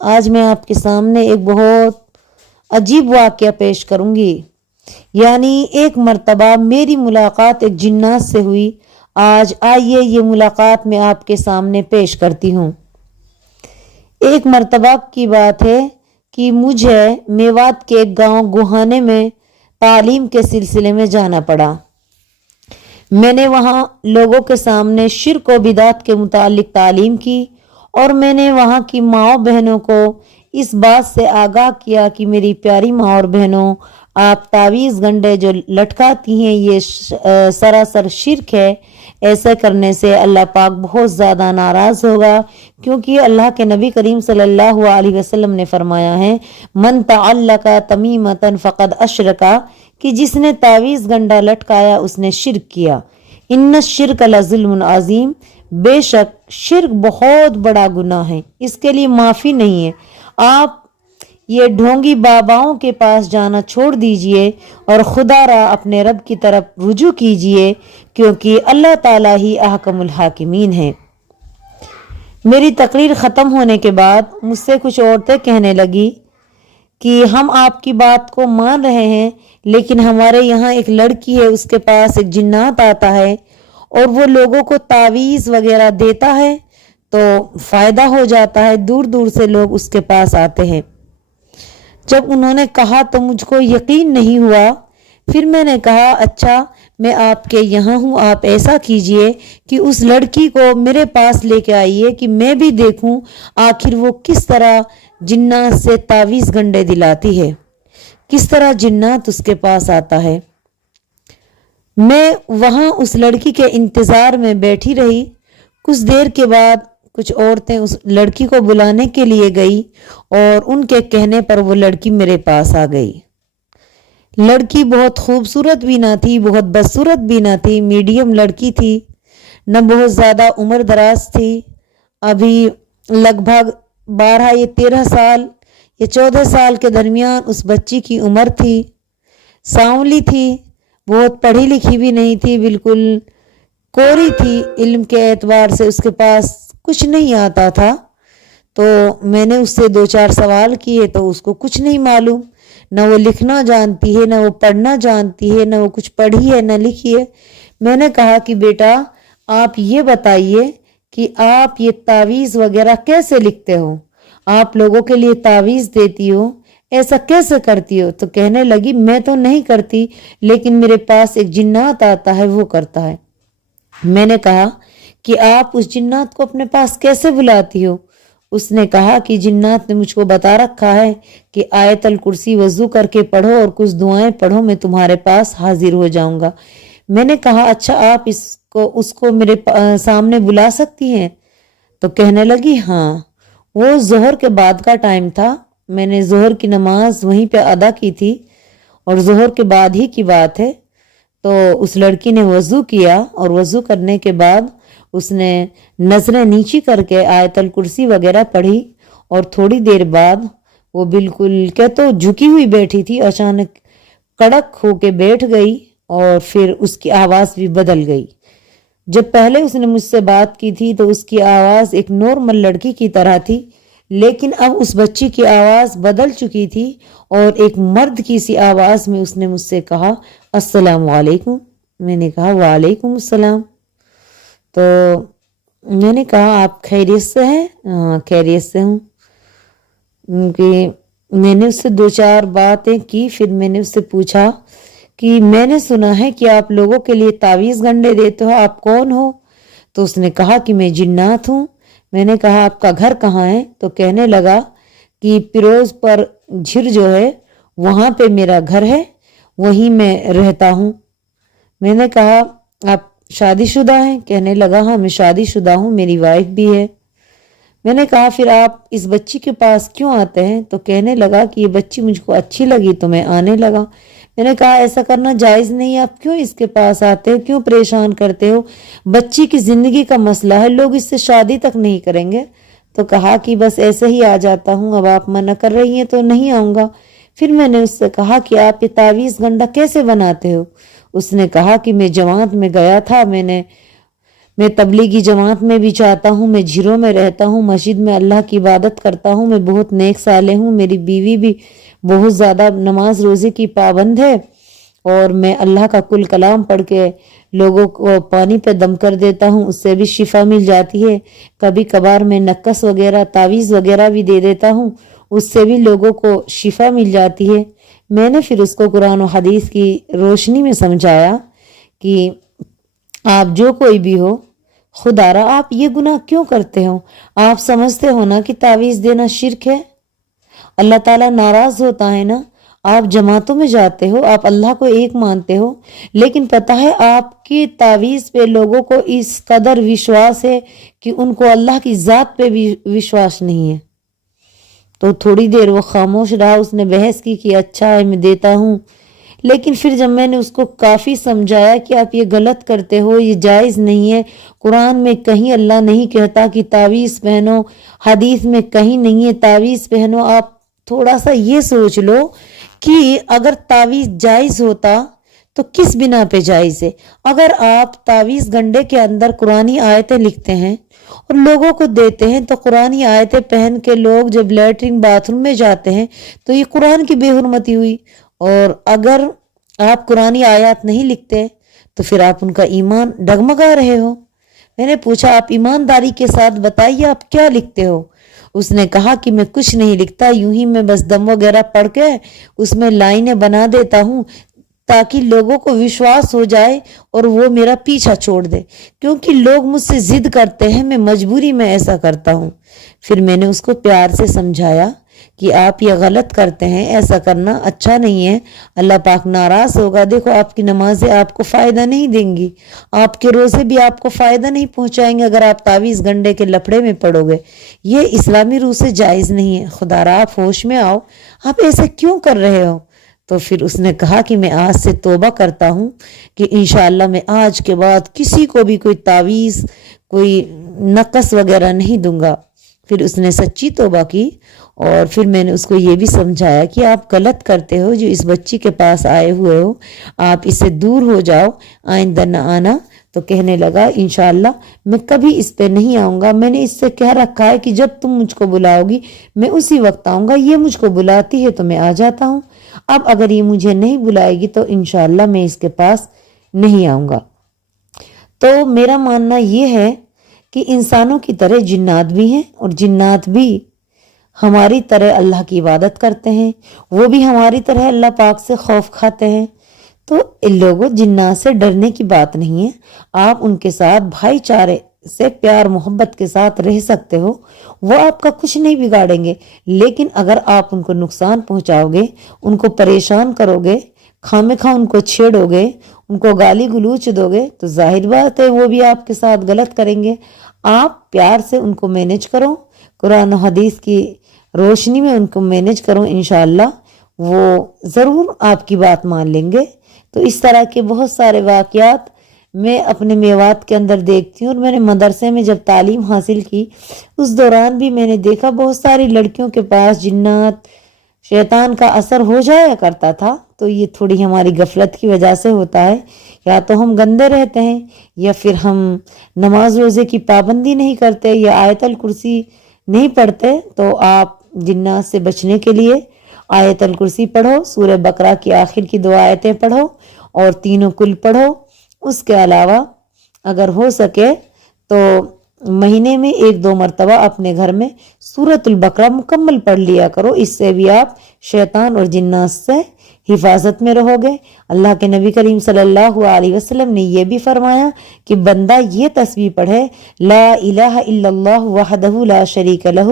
آج میں آپ کے سامنے ایک بہت عجیب واقعہ پیش کروں گی۔ یعنی ایک مرتبہ میری ملاقات ایک جنات سے ہوئی۔ آج آئیے یہ ملاقات میں آپ کے سامنے پیش کرتی ہوں۔ ایک مرتبہ کی بات ہے کہ مجھے میوات کے ایک گاؤں گوہانے میں تعلیم کے سلسلے میں جانا پڑا۔ میں نے وہاں لوگوں کے سامنے شرک و بدعت کے متعلق تعلیم کی اور میں نے وہاں کی ماؤں بہنوں کو اس بات سے آگاہ کیا کہ میری پیاری ماں اور بہنوں، آپ تعویذ گنڈے جو لٹکاتی ہیں یہ سراسر شرک ہے۔ ایسے کرنے سے اللہ پاک بہت زیادہ ناراض ہوگا، کیونکہ اللہ کے نبی کریم صلی اللہ علیہ وسلم نے فرمایا ہے، من تعلق تمیمۃ فقد اشرکا، کہ جس نے تعویذ گنڈا لٹکایا اس نے شرک کیا۔ ان الشرک لظلم عظیم، بے شک شرک بہت بڑا گناہ ہے، اس کے لیے معافی نہیں ہے۔ آپ یہ ڈھونگی باباؤں کے پاس جانا چھوڑ دیجئے اور خدا را اپنے رب کی طرف رجوع کیجئے، کیونکہ اللہ تعالیٰ ہی احکم الحاکمین ہے۔ میری تقریر ختم ہونے کے بعد مجھ سے کچھ عورتیں کہنے لگی کہ ہم آپ کی بات کو مان رہے ہیں، لیکن ہمارے یہاں ایک لڑکی ہے، اس کے پاس ایک جنات آتا ہے اور وہ لوگوں کو تعویذ وغیرہ دیتا ہے تو فائدہ ہو جاتا ہے، دور دور سے لوگ اس کے پاس آتے ہیں۔ جب انہوں نے کہا تو مجھ کو یقین نہیں ہوا۔ پھر میں نے کہا اچھا میں آپ کے یہاں ہوں، آپ ایسا کیجئے کہ اس لڑکی کو میرے پاس لے کے آئیے کہ میں بھی دیکھوں آخر وہ کس طرح جنات سے تعویذ گنڈے دلاتی ہے، کس طرح جنات اس کے پاس آتا ہے۔ میں وہاں اس لڑکی کے انتظار میں بیٹھی رہی۔ کچھ دیر کے بعد کچھ عورتیں اس لڑکی کو بلانے کے لیے گئی اور ان کے کہنے پر وہ لڑکی میرے پاس آ گئی۔ لڑکی بہت خوبصورت بھی نہ تھی، بہت بدصورت بھی نہ تھی، میڈیم لڑکی تھی، نہ بہت زیادہ عمر دراز تھی۔ ابھی لگ بھگ 12 یا 13 سال یا 14 سال کے درمیان اس بچی کی عمر تھی۔ سانولی تھی، بہت پڑھی لکھی بھی نہیں تھی، بالکل کوری تھی، علم کے اعتبار سے اس کے پاس کچھ نہیں آتا تھا۔ تو میں نے اس سے 2-4 سوال کیے تو اس کو کچھ نہیں معلوم، نہ وہ لکھنا جانتی ہے، نہ وہ پڑھنا جانتی ہے، نہ وہ کچھ پڑھی ہے نہ لکھی ہے۔ میں نے کہا کہ بیٹا آپ یہ بتائیے کہ آپ یہ تعویذ وغیرہ کیسے لکھتے ہو، آپ لوگوں کے لیے تعویذ دیتی ہو، ایسا کیسے کرتی ہو؟ تو کہنے لگی میں تو نہیں کرتی، لیکن میرے پاس ایک جنات آتا ہے وہ کرتا ہے۔ میں نے کہا کہ آپ اس جنات کو اپنے پاس کیسے بلاتی ہو؟ اس نے کہا کہ جنات نے مجھ کو بتا رکھا ہے کہ آیت الکرسی وضو کر کے پڑھو اور کچھ دعائیں پڑھو، میں تمہارے پاس حاضر ہو جاؤں گا۔ میں نے کہا اچھا آپ اس کو میرے سامنے بلا سکتی ہیں؟ تو کہنے لگی ہاں۔ وہ ظہر کے بعد کا ٹائم تھا، میں نے ظہر کی نماز وہیں پہ ادا کی تھی اور ظہر کے بعد ہی کی بات ہے۔ تو اس لڑکی نے وضو کیا اور وضو کرنے کے بعد اس نے نظریں نیچی کر کے آیت الکرسی وغیرہ پڑھی اور تھوڑی دیر بعد وہ بالکل تو جھکی ہوئی بیٹھی تھی، اچانک کڑک ہو کے بیٹھ گئی اور پھر اس کی آواز بھی بدل گئی۔ جب پہلے اس نے مجھ سے بات کی تھی تو اس کی آواز ایک نارمل لڑکی کی طرح تھی، لیکن اب اس بچی کی آواز بدل چکی تھی اور ایک مرد کی سی آواز میں اس نے مجھ سے کہا السلام علیکم۔ میں نے کہا وعلیکم السلام۔ تو میں نے کہا آپ خیریت سے ہیں؟ خیریت سے ہوں۔ کہ میں نے اس سے 2-4 باتیں کی، پھر میں نے اس سے پوچھا کہ میں نے سنا ہے کہ آپ لوگوں کے لیے تعویذ گنڈے دیتے ہو، آپ کون ہو؟ تو اس نے کہا کہ میں جنات ہوں۔ میں نے کہا آپ کا گھر کہاں ہے؟ تو کہنے لگا کہ پیروز پر جھر جو ہے وہاں پہ میرا گھر ہے، وہیں میں رہتا ہوں۔ میں نے کہا آپ شادی شدہ ہیں؟ کہنے لگا ہاں میں شادی شدہ ہوں، میری وائف بھی ہے۔ میں نے کہا پھر آپ اس بچی کے پاس کیوں آتے ہیں؟ تو کہنے لگا کہ یہ بچی مجھ کو اچھی لگی تو میں آنے لگا۔ میں نے کہا ایسا کرنا جائز نہیں، آپ کیوں اس کے پاس آتے ہو، کیوں پریشان کرتے ہو؟ بچی کی زندگی کا مسئلہ ہے، لوگ اس سے شادی تک نہیں کریں گے۔ تو کہا کہ بس ایسے ہی آ جاتا ہوں، اب آپ منع کر رہی ہیں تو نہیں آؤں گا۔ پھر میں نے اس سے کہا کہ آپ یہ تعویذ گنڈا کیسے بناتے ہو؟ اس نے کہا کہ میں جماعت میں گیا تھا، میں نے میں تبلیغی جماعت میں بھی چاہتا ہوں، میں جھیروں میں رہتا ہوں، مسجد میں اللہ کی عبادت کرتا ہوں، میں بہت نیک صالح ہوں، میری بیوی بھی بہت زیادہ نماز روزے کی پابند ہے، اور میں اللہ کا کل کلام پڑھ کے لوگوں کو پانی پہ دم کر دیتا ہوں، اس سے بھی شفا مل جاتی ہے۔ کبھی کبھار میں نقص وغیرہ تعویذ وغیرہ بھی دے دیتا ہوں، اس سے بھی لوگوں کو شفا مل جاتی ہے۔ میں نے پھر اس کو قرآن و حدیث کی روشنی میں سمجھایا کہ آپ جو کوئی بھی ہو، خدا را آپ یہ گناہ کیوں کرتے ہو؟ آپ سمجھتے ہو نا کہ تعویذ دینا شرک ہے، اللہ تعالیٰ ناراض ہوتا ہے نا۔ آپ جماعتوں میں جاتے ہو، آپ اللہ کو ایک مانتے ہو، لیکن پتہ ہے آپ کی تعویذ پہ لوگوں کو اس قدر وشواس ہے کہ ان کو اللہ کی ذات پہ بھی وشواس نہیں ہے۔ تو تھوڑی دیر وہ خاموش رہا، اس نے بحث کی کہ اچھا ہے میں دیتا ہوں، لیکن پھر جب میں نے اس کو کافی سمجھایا کہ آپ یہ غلط کرتے ہو، یہ جائز نہیں ہے، قرآن میں کہیں اللہ نہیں کہتا کہ تعویذ پہنو، حدیث میں کہیں نہیں ہے تعویذ پہنو، آپ تھوڑا سا یہ سوچ لو کہ اگر تعویذ جائز ہوتا تو کس بنا پہ جائز ہے؟ اگر آپ تعویذ گنڈے کے اندر قرآنی آیتیں لکھتے ہیں اور لوگوں کو دیتے ہیں، تو قرآنی آیتیں پہن کے لوگ جب لیٹرین باتھ روم میں جاتے ہیں تو یہ قرآن کی بے حرمتی ہوئی، اور اگر آپ قرآنی آیات نہیں لکھتے تو پھر آپ ان کا ایمان ڈگمگا رہے ہو۔ میں نے پوچھا آپ ایمانداری کے ساتھ بتائیے آپ کیا لکھتے ہو؟ اس نے کہا کہ میں کچھ نہیں لکھتا، یوں ہی میں بس دم وغیرہ پڑھ کے اس میں لائنیں بنا دیتا ہوں تاکہ لوگوں کو وشواس ہو جائے اور وہ میرا پیچھا چھوڑ دے، کیونکہ لوگ مجھ سے ضد کرتے ہیں، میں مجبوری میں ایسا کرتا ہوں۔ پھر میں نے اس کو پیار سے سمجھایا کہ آپ یہ غلط کرتے ہیں، ایسا کرنا اچھا نہیں ہے، اللہ پاک ناراض ہوگا۔ دیکھو آپ کی نمازیں آپ کو فائدہ نہیں دیں گی، آپ کے روزے بھی آپ کو فائدہ نہیں پہنچائیں گے اگر آپ تعویذ گنڈے کے لپڑے میں پڑو گے، یہ اسلامی روح سے جائز نہیں ہے۔ خدا را آپ ہوش میں آؤ، آپ ایسے کیوں کر رہے ہو؟ تو پھر اس نے کہا کہ میں آج سے توبہ کرتا ہوں کہ انشاءاللہ میں آج کے بعد کسی کو بھی کوئی تعویذ کوئی نقص وغیرہ نہیں دوں گا۔ پھر اس نے سچی توبہ کی، اور پھر میں نے اس کو یہ بھی سمجھایا کہ آپ غلط کرتے ہو، جو اس بچی کے پاس آئے ہوئے ہو آپ اس سے دور ہو جاؤ، آئندہ نہ آنا۔ تو کہنے لگا انشاءاللہ میں کبھی اس پہ نہیں آؤں گا، میں نے اس سے کہہ رکھا ہے کہ جب تم مجھ کو بلاؤ گی میں اسی وقت آؤں گا، یہ مجھ کو بلاتی ہے تو میں آ جاتا ہوں، اب اگر یہ مجھے نہیں بلائے گی تو انشاءاللہ میں اس کے پاس نہیں آؤں گا۔ تو میرا ماننا یہ ہے کہ انسانوں کی طرح جنات بھی ہیں، اور جنات بھی ہماری طرح اللہ کی عبادت کرتے ہیں، وہ بھی ہماری طرح اللہ پاک سے خوف کھاتے ہیں۔ تو ان لوگوں جنات سے ڈرنے کی بات نہیں ہے، آپ ان کے ساتھ بھائی چارے سے پیار محبت کے ساتھ رہ سکتے ہو، وہ آپ کا کچھ نہیں بگاڑیں گے، لیکن اگر آپ ان کو نقصان پہنچاؤ گے، ان کو پریشان کرو گے، خامے خواہ ان کو چھیڑو گے، ان کو گالی گلوچ دو گے، تو ظاہر بات ہے وہ بھی آپ کے ساتھ غلط کریں گے۔ آپ پیار سے ان کو مینج کرو، قرآن و حدیث کی روشنی میں ان کو مینج کرو، انشاءاللہ وہ ضرور آپ کی بات مان لیں گے۔ تو اس طرح کے بہت سارے واقعات میں اپنے میوات کے اندر دیکھتی ہوں، اور میں نے مدرسے میں جب تعلیم حاصل کی اس دوران بھی میں نے دیکھا بہت ساری لڑکیوں کے پاس جنات شیطان کا اثر ہو جایا کرتا تھا۔ تو یہ تھوڑی ہماری غفلت کی وجہ سے ہوتا ہے، یا تو ہم گندے رہتے ہیں، یا پھر ہم نماز روزے کی پابندی نہیں کرتے، یا آیت الکرسی نہیں پڑھتے۔ تو آپ جنات سے بچنے کے لیے آیت الکرسی پڑھو، سورہ بقرہ کی آخر کی 2 آیتیں پڑھو، اور تینوں کل پڑھو۔ اس کے علاوہ اگر ہو سکے تو مہینے میں 1-2 مرتبہ اپنے گھر میں سورۃ البقرہ مکمل پڑھ لیا کرو، اس سے بھی آپ شیطان اور جنات سے حفاظت میں رہو گے۔ اللہ کے نبی کریم صلی اللہ علیہ وسلم نے یہ بھی فرمایا کہ بندہ یہ تسبیح پڑھے، لا الہ الا اللہ وحدہ لا شریک لہ،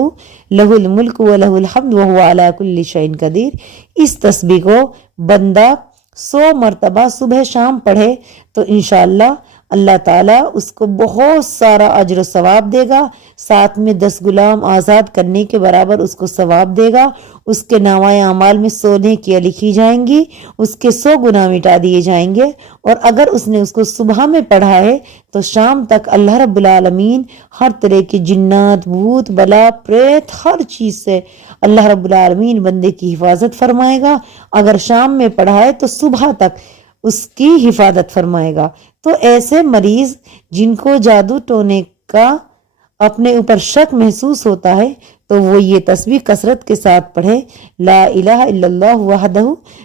لہ الملک ولہ الحمد وہو علی کل شیء قدیر۔ اس تسبیح کو بندہ 100 مرتبہ صبح شام پڑھے تو انشاءاللہ اللہ تعالیٰ اس کو بہت سارا اجر و ثواب دے گا، ساتھ میں 10 غلام آزاد کرنے کے برابر اس کو ثواب دے گا۔ اس کے نامۂ اعمال میں 100 نیکیاں لکھی جائیں گی، اس کے 100 گناہ مٹا دیے جائیں گے۔ اور اگر اس نے اس کو صبح میں پڑھا ہے تو شام تک اللہ رب العالمین ہر طرح کی جنات، بھوت، بلا، پریت، ہر چیز سے اللہ رب العالمین بندے کی حفاظت فرمائے گا۔ اگر شام میں پڑھا ہے تو صبح تک اس کی حفاظت فرمائے گا۔ تو تو ایسے مریض جن کو جادو ٹونے کا اپنے اوپر شک محسوس ہوتا ہے تو وہ یہ تسبیح کثرت کے ساتھ پڑھے، لا الہ الا اللہ وحدہ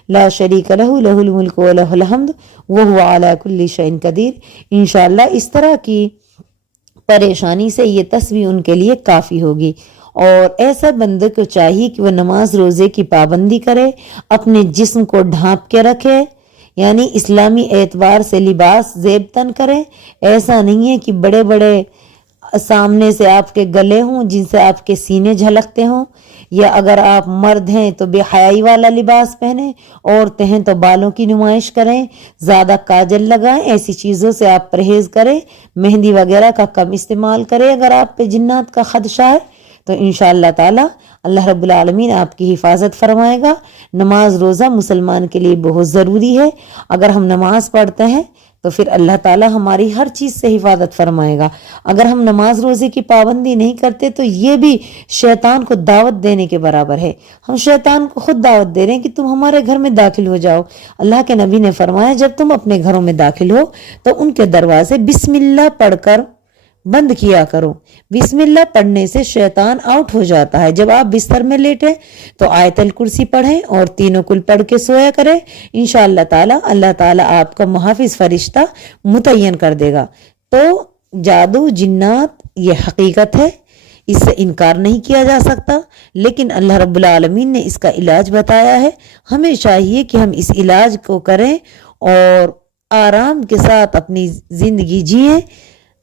لا شریک لہ لہ الملک و لہ الحمد وہو علی کل شیء قدیر۔ انشاءاللہ اس طرح کی پریشانی سے یہ تسبیح ان کے لیے کافی ہوگی۔ اور ایسا بندے کو چاہیے کہ وہ نماز روزے کی پابندی کرے، اپنے جسم کو ڈھانپ کے رکھے، یعنی اسلامی اعتبار سے لباس زیب تن کرے۔ ایسا نہیں ہے کہ بڑے بڑے سامنے سے آپ کے گلے ہوں جن سے آپ کے سینے جھلکتے ہوں، یا اگر آپ مرد ہیں تو بے حیائی والا لباس پہنیں، عورتیں ہیں تو بالوں کی نمائش کریں، زیادہ کاجل لگائیں، ایسی چیزوں سے آپ پرہیز کریں، مہندی وغیرہ کا کم استعمال کریں اگر آپ پہ جنات کا خدشہ ہے تو انشاءاللہ تعالی اللہ رب العالمین آپ کی حفاظت فرمائے گا۔ نماز روزہ مسلمان کے لیے بہت ضروری ہے، اگر ہم نماز پڑھتے ہیں تو پھر اللہ تعالی ہماری ہر چیز سے حفاظت فرمائے گا۔ اگر ہم نماز روزے کی پابندی نہیں کرتے تو یہ بھی شیطان کو دعوت دینے کے برابر ہے، ہم شیطان کو خود دعوت دے رہے ہیں کہ تم ہمارے گھر میں داخل ہو جاؤ۔ اللہ کے نبی نے فرمایا جب تم اپنے گھروں میں داخل ہو تو ان کے دروازے بسم اللہ پڑھ کر بند کیا کرو۔ بسم اللہ پڑھنے سے شیطان آؤٹ ہو جاتا ہے۔ جب آپ بستر میں لیٹے تو آیت الکرسی پڑھیں اور تینوں کل پڑھ کے سویا کریں، انشاءاللہ تعالی اللہ تعالی آپ کا محافظ فرشتہ متعین کر دے گا۔ تو جادو جنات یہ حقیقت ہے، اس سے انکار نہیں کیا جا سکتا، لیکن اللہ رب العالمین نے اس کا علاج بتایا ہے۔ ہمیں چاہیے کہ ہم اس علاج کو کریں اور آرام کے ساتھ اپنی زندگی جئیں،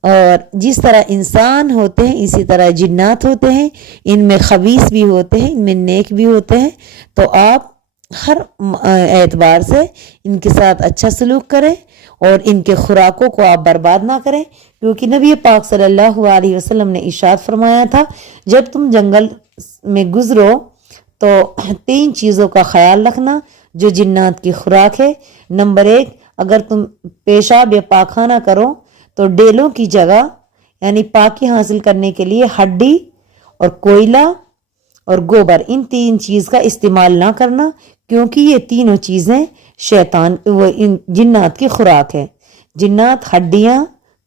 اور جس طرح انسان ہوتے ہیں اسی طرح جنات ہوتے ہیں، ان میں خبیث بھی ہوتے ہیں، ان میں نیک بھی ہوتے ہیں، تو آپ ہر اعتبار سے ان کے ساتھ اچھا سلوک کریں اور ان کے خوراکوں کو آپ برباد نہ کریں، کیونکہ نبی پاک صلی اللہ علیہ وسلم نے ارشاد فرمایا تھا جب تم جنگل میں گزرو تو 3 چیزوں کا خیال رکھنا جو جنات کی خوراک ہے۔ نمبر 1، اگر تم پیشاب یا پاخانہ کرو تو ڈیلوں کی جگہ یعنی پاکی حاصل کرنے کے لیے ہڈی اور کوئلہ اور گوبر، ان 3 چیز کا استعمال نہ کرنا، کیونکہ یہ تینوں چیزیں شیطان ان جنات کی خوراک ہے۔ جنات ہڈیاں،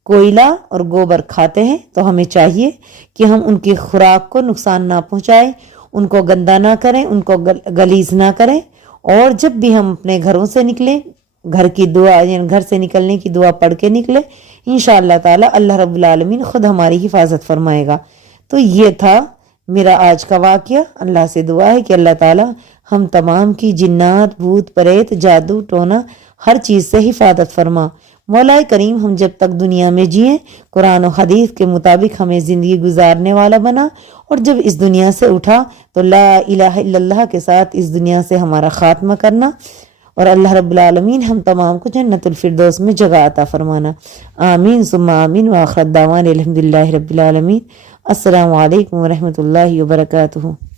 کوئلہ اور گوبر کھاتے ہیں، تو ہمیں چاہیے کہ ہم ان کی خوراک کو نقصان نہ پہنچائیں، ان کو گندا نہ کریں، ان کو گلیز نہ کریں، اور جب بھی ہم اپنے گھروں سے نکلیں گھر کی دعا یعنی گھر سے نکلنے کی دعا پڑھ کے نکلے، انشاءاللہ تعالی اللہ رب العالمین خود ہماری حفاظت فرمائے گا۔ تو یہ تھا میرا آج کا واقعہ۔ اللہ سے دعا ہے کہ اللہ تعالی ہم تمام کی جنات، بھوت پریت، جادو ٹونا ہر چیز سے حفاظت فرما۔ مولا کریم ہم جب تک دنیا میں جئیں قرآن و حدیث کے مطابق ہمیں زندگی گزارنے والا بنا، اور جب اس دنیا سے اٹھا تو لا الہ الا اللہ کے ساتھ اس دنیا سے ہمارا خاتمہ کرنا، اور اللہ رب العالمین ہم تمام کو جنت الفردوس میں جگہ عطا فرمانا۔ آمین ثم آمین، وآخر دعوانا الحمدللہ رب العالمین۔ السلام علیکم ورحمۃ اللہ وبرکاتہ۔